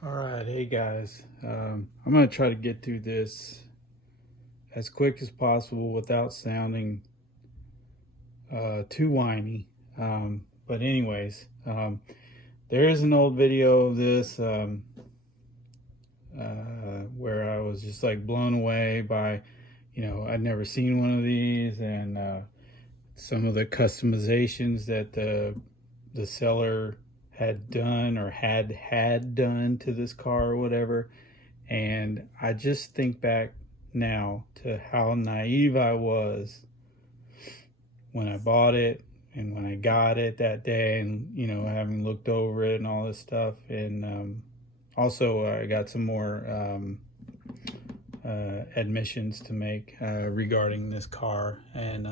All right, hey guys, I'm gonna try to get through this as quick as possible without sounding too whiny. But anyways, there is an old video of this where I was just like blown away by, I'd never seen one of these, and some of the customizations that the seller had done or had done to this car or whatever. And I just think back now to how naive I was when I bought it and when I got it that day, and having looked over it and all this stuff. And also I got some more admissions to make regarding this car. And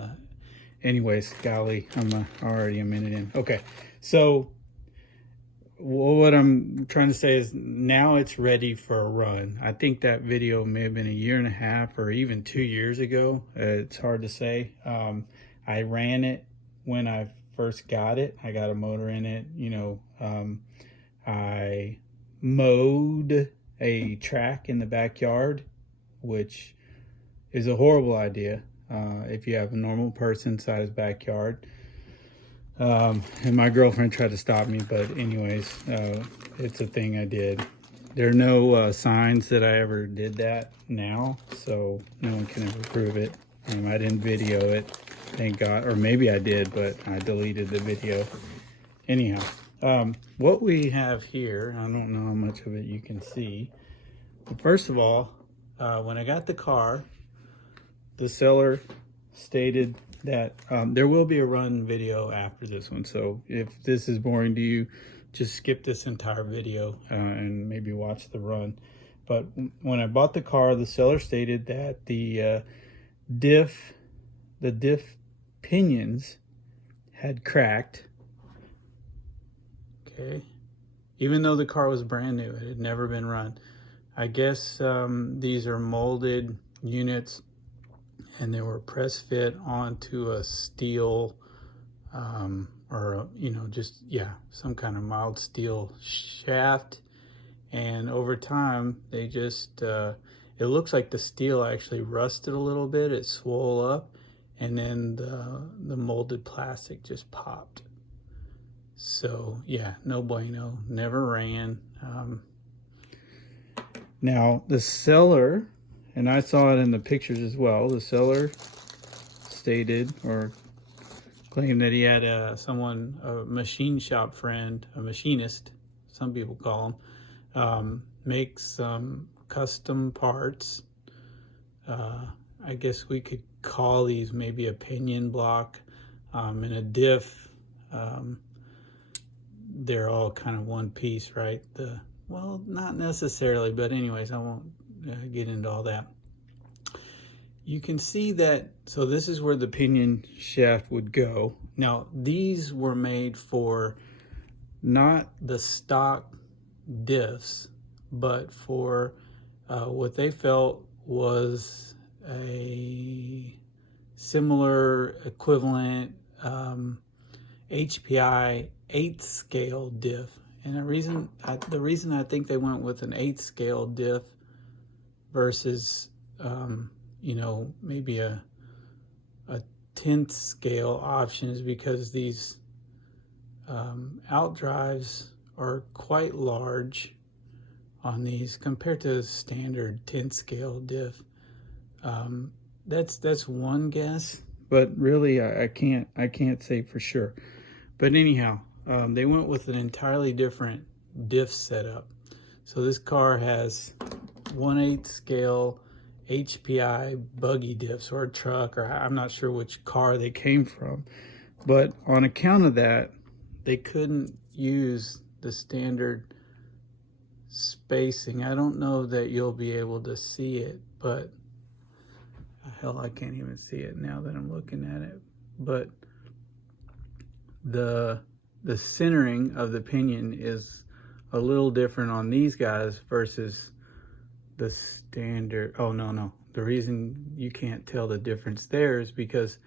anyways, golly, I'm already a minute in. Okay, so what I'm trying to say is now it's ready for a run. I think that video may have been a year and a half or even 2 years ago. It's hard to say. I ran it when I first got it. I got a motor in it. I mowed a track in the backyard, which is a horrible idea if you have a normal person-sized backyard. And my girlfriend tried to stop me, but anyways, it's a thing I did. There are no signs that I ever did that now, so no one can ever prove it. I didn't video it, thank God, or maybe I did, but I deleted the video. Anyhow, what we have here, I don't know how much of it you can see. But first of all, when I got the car, the seller stated that there will be a run video after this one. So if this is boring to you, just skip this entire video and maybe watch the run. But when I bought the car, the seller stated that the diff pinions had cracked. Okay, even though the car was brand new, it had never been run. I guess these are molded units, and they were press fit onto a steel or some kind of mild steel shaft. And over time they just it looks like the steel actually rusted a little bit. It swole up, and then the molded plastic just popped. So yeah, no bueno, never ran. Now the seller, and I saw it in the pictures as well, the seller stated or claimed that he had a machine shop friend, a machinist, some people call him, make some custom parts. I guess we could call these maybe a pinion block, and a diff. They're all kind of one piece, right? Well, not necessarily, but anyways, I won't get into all that. You can see that, so this is where the pinion shaft would go. Now, these were made for not the stock diffs, but for what they felt was a similar equivalent HPI 8th scale diff. And the reason I think they went with an 8th scale diff versus maybe a 10th scale option is because these outdrives are quite large on these compared to standard 10th scale diff. That's one guess, but really I can't say for sure. But anyhow, they went with an entirely different diff setup. So this car has 1/8 scale HPI buggy diffs, or a truck, or I'm not sure which car they came from. But on account of that, they couldn't use the standard spacing. I don't know that you'll be able to see it, but hell, I can't even see it now that I'm looking at it. But the centering of the pinion is a little different on these guys versus the standard. Oh, no. The reason you can't tell the difference there is because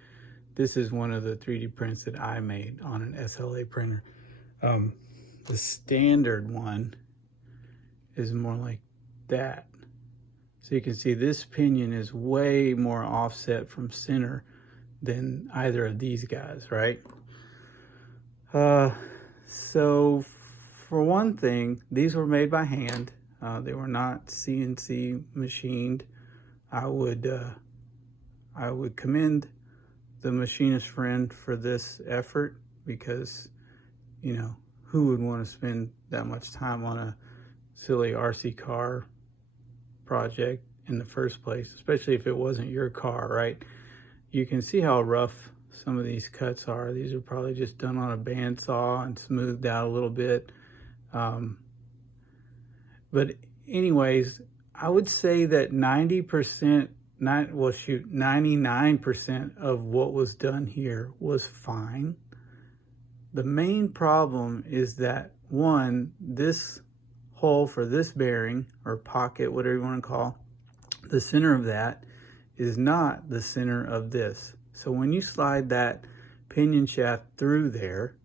this is one of the 3D prints that I made on an SLA printer. The standard one is more like that. So you can see this pinion is way more offset from center than either of these guys, right? So for one thing, these were made by hand. They were not CNC machined. I would commend the machinist friend for this effort, because, you know, who would want to spend that much time on a silly RC car project in the first place, especially if it wasn't your car, right? You can see how rough some of these cuts are. These are probably just done on a bandsaw and smoothed out a little bit. But anyways, I would say that 99% of what was done here was fine. The main problem is that, one, this hole for this bearing, or pocket, whatever you want to call, the center of that is not the center of this. So when you slide that pinion shaft through there,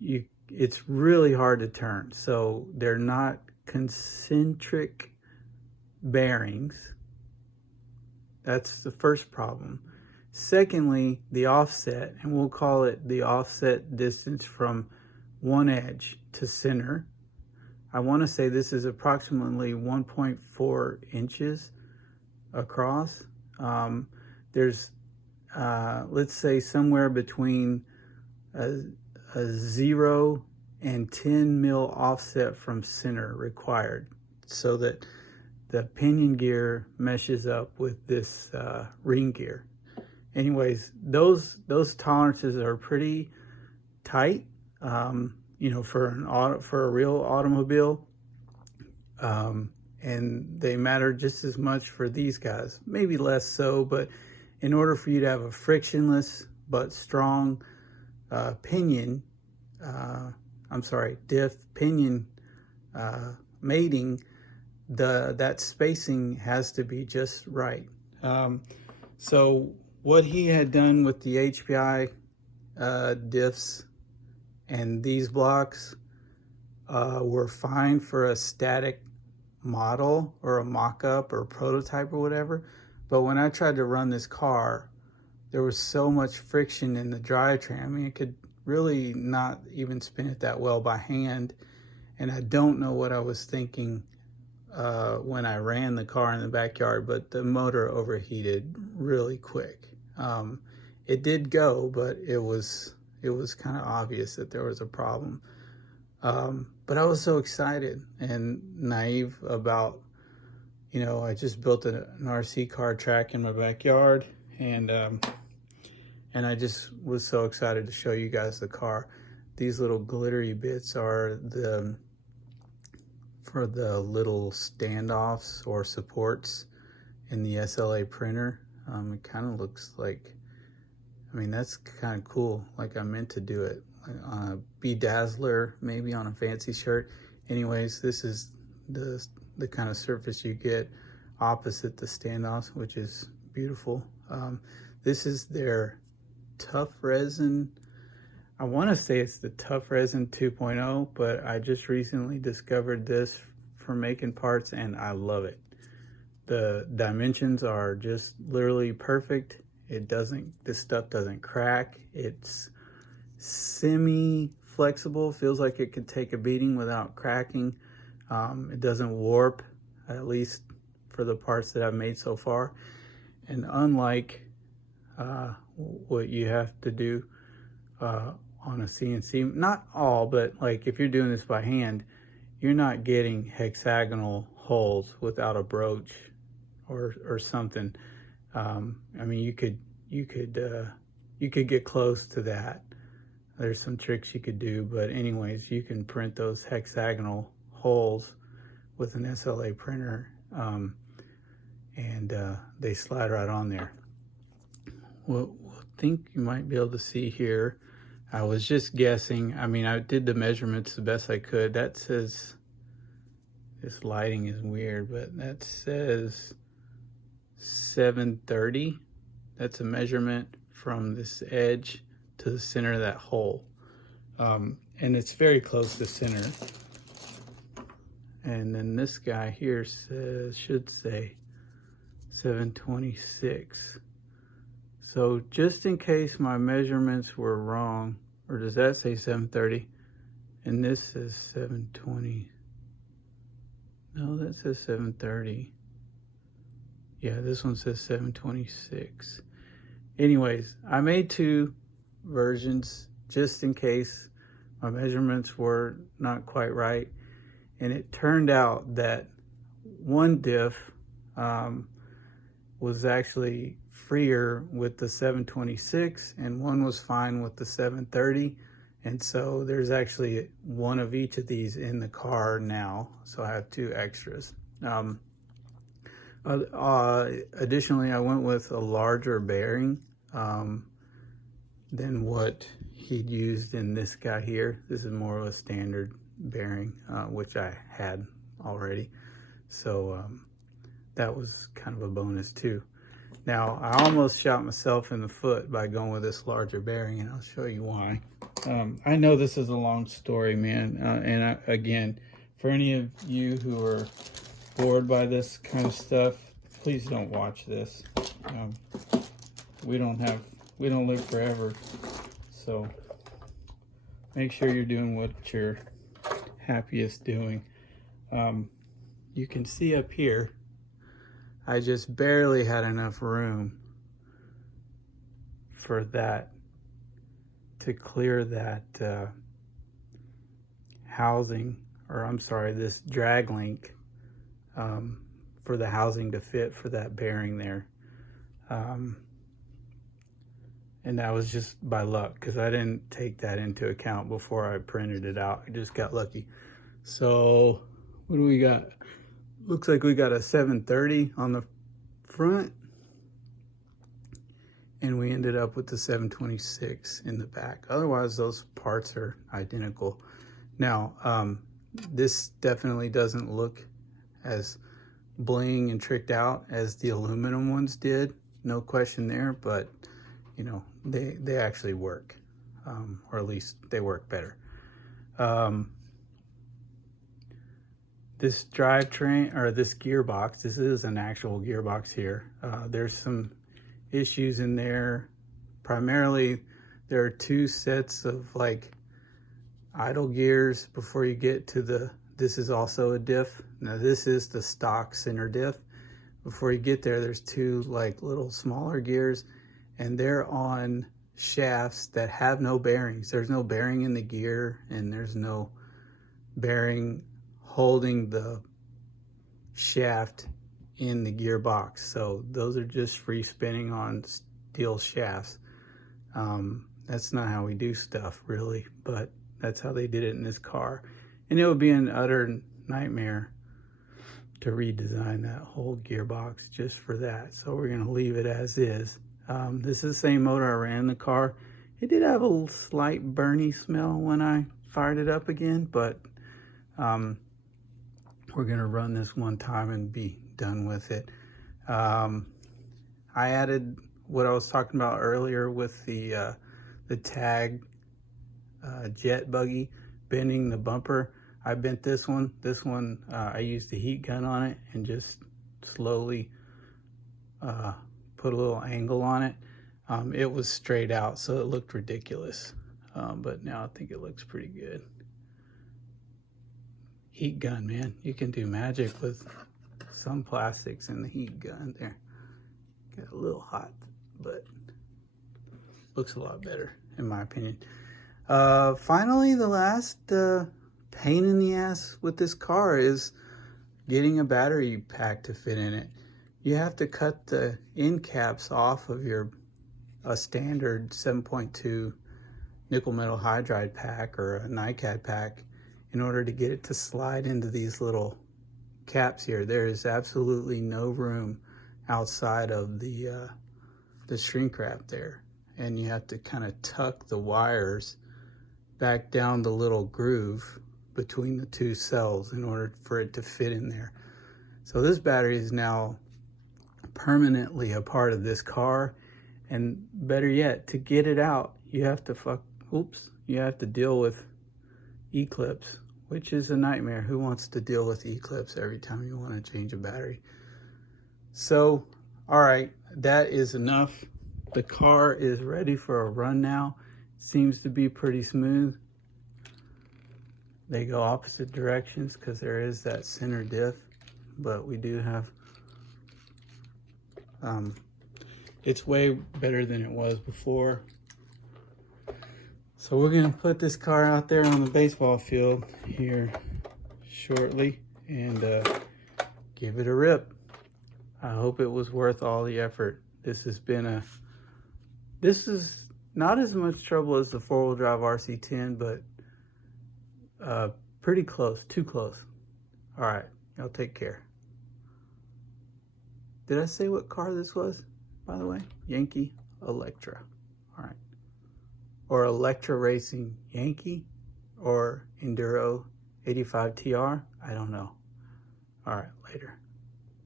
it's really hard to turn. So they're not concentric bearings. That's the first problem. Secondly, the offset, and we'll call it the offset distance from one edge to center. I want to say this is approximately 1.4 inches across. There's, let's say, somewhere between a 0 and 10 mil offset from center required, so that the pinion gear meshes up with this ring gear. Anyways, those tolerances are pretty tight, you know, for a real automobile, and they matter just as much for these guys, maybe less so. But in order for you to have a frictionless but strong diff pinion mating, that spacing has to be just right. So what he had done with the HPI diffs and these blocks were fine for a static model or a mock-up or prototype or whatever. But when I tried to run this car, there was so much friction in the drivetrain. I mean, it could really not even spin it that well by hand. And I don't know what I was thinking when I ran the car in the backyard, but the motor overheated really quick. It did go, but it was kind of obvious that there was a problem. But I was so excited and naive about, you know, I just built an RC car track in my backyard, and I just was so excited to show you guys the car. These little glittery bits are for the little standoffs or supports in the SLA printer. It kind of looks like, I mean, that's kind of cool. Like I meant to do it on a bedazzler, maybe on a fancy shirt. Anyways, this is the kind of surface you get opposite the standoffs, which is beautiful. This is their tough resin. I want to say it's the tough resin 2.0, but I just recently discovered this for making parts and I love it. The dimensions are just literally perfect. This stuff doesn't crack. It's semi-flexible, feels like it could take a beating without cracking. It doesn't warp, at least for the parts that I've made so far. And unlike what you have to do on a CNC, not all, but like if you're doing this by hand, you're not getting hexagonal holes without a broach or something. I mean, you could get close to that. There's some tricks you could do, but anyways, you can print those hexagonal holes with an SLA printer, and they slide right on there. What I think you might be able to see here, I was just guessing. I mean, I did the measurements the best I could. That says, this lighting is weird, but that says 730. That's a measurement from this edge to the center of that hole. And it's very close to center. And then this guy here should say 726. So just in case my measurements were wrong, or does that say 730? And this says 720. No, that says 730. Yeah, this one says 726. Anyways, I made two versions just in case my measurements were not quite right. And it turned out that one diff was actually freer with the 726 and one was fine with the 730. And so there's actually one of each of these in the car now. So I have two extras. Additionally, I went with a larger bearing than what he'd used in this guy here. This is more of a standard bearing, which I had already. So that was kind of a bonus too. Now, I almost shot myself in the foot by going with this larger bearing, and I'll show you why. I know this is a long story, man. Again, for any of you who are bored by this kind of stuff, please don't watch this. We don't live forever. So make sure you're doing what you're happiest doing. You can see up here, I just barely had enough room for that to clear that housing, or I'm sorry, this drag link for the housing to fit for that bearing there. And that was just by luck because I didn't take that into account before I printed it out. I just got lucky. So what do we got? Looks like we got a 730 on the front, and we ended up with the 726 in the back. Otherwise, those parts are identical. Now, this definitely doesn't look as bling and tricked out as the aluminum ones did. No question there, but you know, they actually work, or at least they work better. This drivetrain, or this gearbox, this is an actual gearbox here. There's some issues in there. Primarily, there are two sets of like idle gears before you get to this is also a diff. Now this is the stock center diff. Before you get there, there's two like little smaller gears, and they're on shafts that have no bearings. There's no bearing in the gear, and there's no bearing holding the shaft in the gearbox. So those are just free spinning on steel shafts. That's not how we do stuff really, but that's how they did it in this car. And it would be an utter nightmare to redesign that whole gearbox just for that. So we're gonna leave it as is. This is the same motor I ran in the car. It did have a slight burny smell when I fired it up again, but we're gonna run this one time and be done with it. I added what I was talking about earlier with the tag jet buggy, bending the bumper. I bent this one. This one, I used the heat gun on it and just slowly put a little angle on it. It was straight out, so it looked ridiculous. But now I think it looks pretty good. Heat gun, man. You can do magic with some plastics in the heat gun there. Got a little hot, but looks a lot better in my opinion. Finally, the last pain in the ass with this car is getting a battery pack to fit in it. You have to cut the end caps off of a standard 7.2 nickel metal hydride pack or a NiCad pack in order to get it to slide into these little caps here. There is absolutely no room outside of the shrink wrap there, and you have to kind of tuck the wires back down the little groove between the two cells in order for it to fit in there. So this battery is now permanently a part of this car, and better yet, to get it out, you have to deal with Eclipse, which is a nightmare. Who wants to deal with Eclipse every time you want to change a battery? So, all right, that is enough. The car is ready for a run now. Seems to be pretty smooth. They go opposite directions because there is that center diff, but we do have, it's way better than it was before. So we're gonna put this car out there on the baseball field here shortly and give it a rip. I hope it was worth all the effort. This is not as much trouble as the 4-wheel drive RC10, but pretty close, too close. All right, y'all take care. Did I say what car this was, by the way? Yankee Electra. All right. Or Electra Racing Yankee or Enduro 85 TR. I don't know. All right, later.